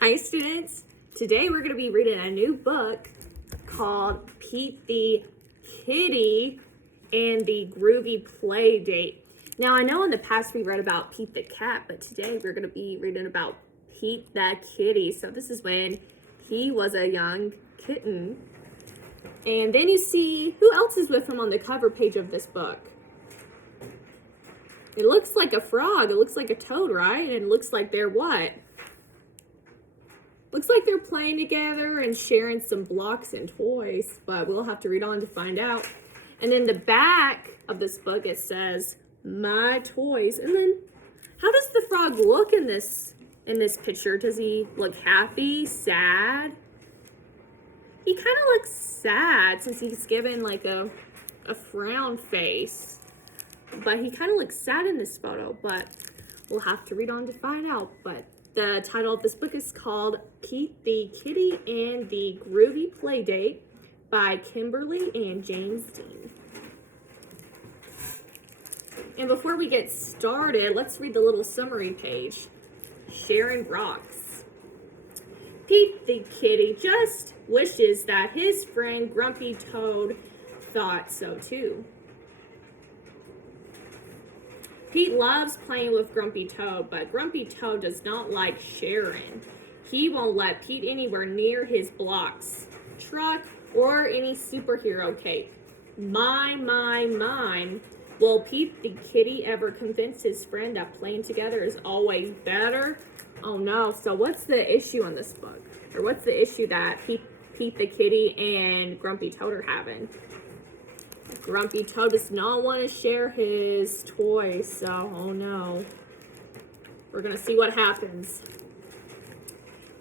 Hi students, today we're going to be reading a new book called Pete the Kitty and the Groovy Play Date. Now I know in the past we read about Pete the Cat, but today we're going to be reading about Pete the Kitty. So this is when he was a young kitten. And then you see who else is with him on the cover page of this book. It looks like a frog, it looks like a toad, right? And it looks like they're what? Looks like they're playing together and sharing some blocks and toys, but we'll have to read on to find out. And then the back of this book, it says, my toys. And then how does the frog look in this picture? Does he look happy, sad? He kind of looks sad since he's given like a frown face. But he kind of looks sad in this photo, but we'll have to read on to find out. But the title of this book is called Pete the Kitty and the Groovy Playdate by Kimberly and James Dean. And before we get started, let's read the little summary page. Sharon rocks. Pete the Kitty just wishes that his friend Grumpy Toad thought so too. Pete loves playing with Grumpy Toad, but Grumpy Toad does not like sharing. He won't let Pete anywhere near his blocks, truck, or any superhero cape. Mine. Will Pete the Kitty ever convince his friend that playing together is always better? Oh no, so what's the issue in this book? Or what's the issue that Pete the Kitty and Grumpy Toad are having? Grumpy Toad does not want to share his toys, so oh no. We're going to see what happens.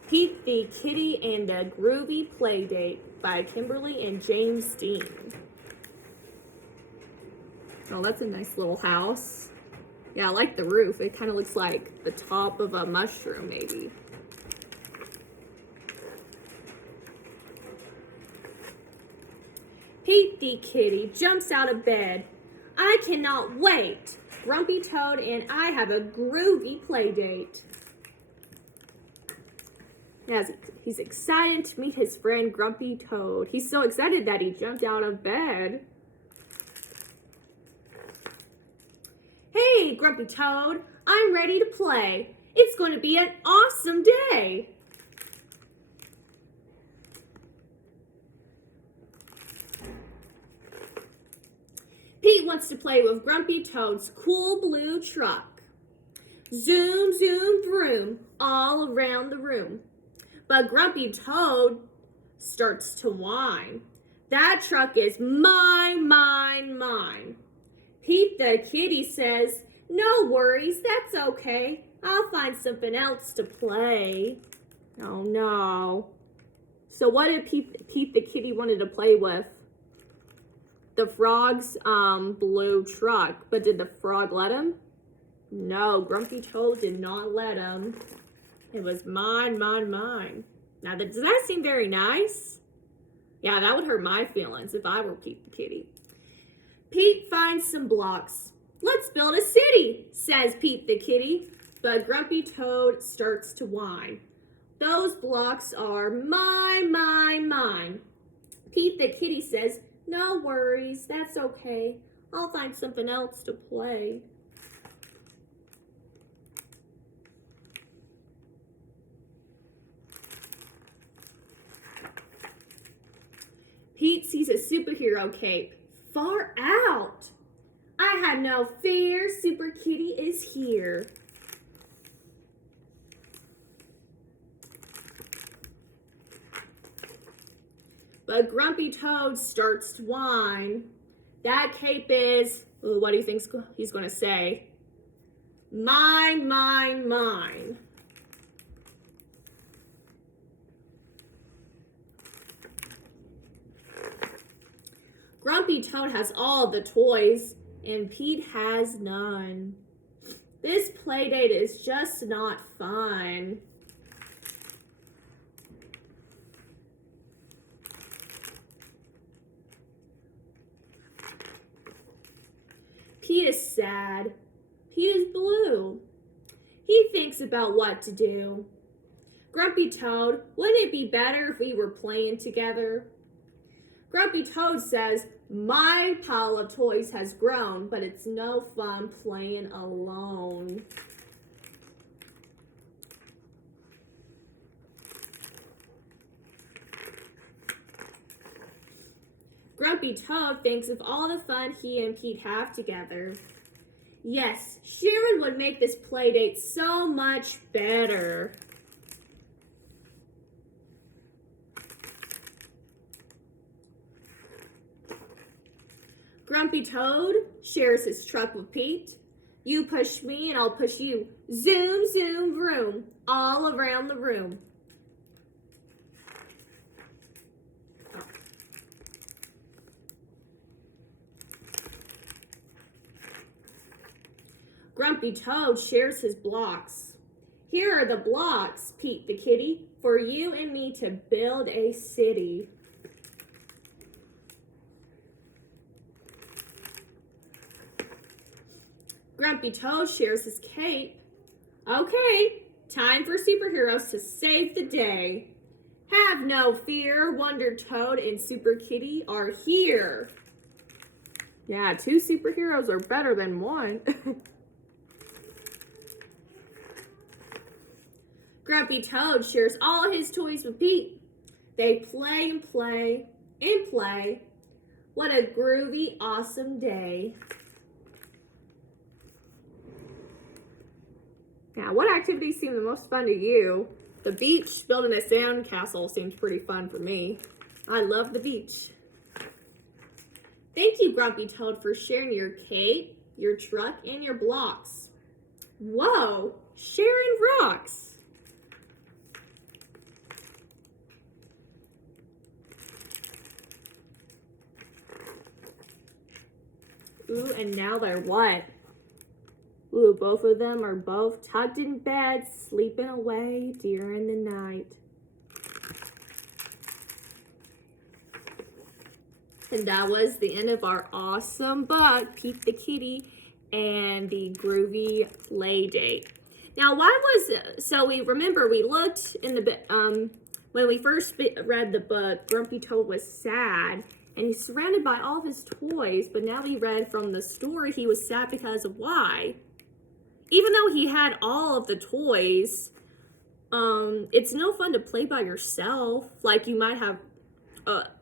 Pete the Kitty and the Groovy Playdate by Kimberly and James Dean. Oh, that's a nice little house. Yeah, I like the roof. It kind of looks like the top of a mushroom, maybe. Pete the Kitty jumps out of bed. I cannot wait. Grumpy Toad and I have a groovy play date. Yes, he's excited to meet his friend Grumpy Toad. He's so excited that he jumped out of bed. Hey, Grumpy Toad, I'm ready to play. It's going to be an awesome day. Pete wants to play with Grumpy Toad's cool blue truck. Zoom, zoom, vroom, all around the room. But Grumpy Toad starts to whine. That truck is mine. Pete the Kitty says, no worries, that's okay. I'll find something else to play. Oh no. So what did Pete the Kitty wanted to play with? The frog's blue truck, but did the frog let him? No, Grumpy Toad did not let him. It was mine. Now, does that seem very nice? Yeah, that would hurt my feelings if I were Pete the Kitty. Pete finds some blocks. Let's build a city, says Pete the Kitty, but Grumpy Toad starts to whine. Those blocks are mine. Pete the Kitty says, no worries, that's okay. I'll find something else to play. Pete sees a superhero cape. Far out. I had no fear, Super Kitty is here. But Grumpy Toad starts to whine. That cape is, what do you think he's going to say? Mine. Grumpy Toad has all the toys, and Pete has none. This playdate is just not fun. Pete is sad. Pete is blue. He thinks about what to do. Grumpy Toad, wouldn't it be better if we were playing together? Grumpy Toad says, my pile of toys has grown, but it's no fun playing alone. Grumpy Toad thinks of all the fun he and Pete have together. Yes, Sharon would make this play date so much better. Grumpy Toad shares his truck with Pete. You push me and I'll push you. Zoom, zoom, vroom, all around the room. Grumpy Toad shares his blocks. Here are the blocks, Pete the kitty, for you and me to build a city. Grumpy Toad shares his cape. Okay, time for superheroes to save the day. Have no fear, Wonder Toad and Super Kitty are here. Yeah, 2 superheroes are better than 1. Grumpy Toad shares all his toys with Pete. They play and play and play. What a groovy, awesome day. Now, what activities seem the most fun to you? The beach, building a sand castle seems pretty fun for me. I love the beach. Thank you, Grumpy Toad, for sharing your cape, your truck, and your blocks. Whoa, sharing rocks. Ooh, and now they're what? Ooh, both of them are both tucked in bed, sleeping away during the night. And that was the end of our awesome book, Pete the Kitty and the Groovy Play Date. Now, we looked in the, when we first read the book, Grumpy Toad was sad. And he's surrounded by all of his toys, but now we read from the story he was sad because of why. Even though he had all of the toys, it's no fun to play by yourself. Like, you might have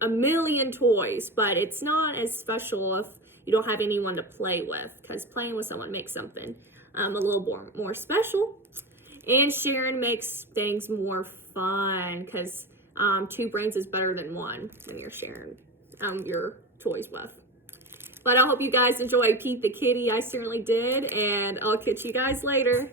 a million toys, but it's not as special if you don't have anyone to play with, because playing with someone makes something a little more special. And sharing makes things more fun, because 2 brains is better than 1 when you're sharing your toys with. But I hope you guys enjoyed Pete the Kitty. I certainly did, and I'll catch you guys later.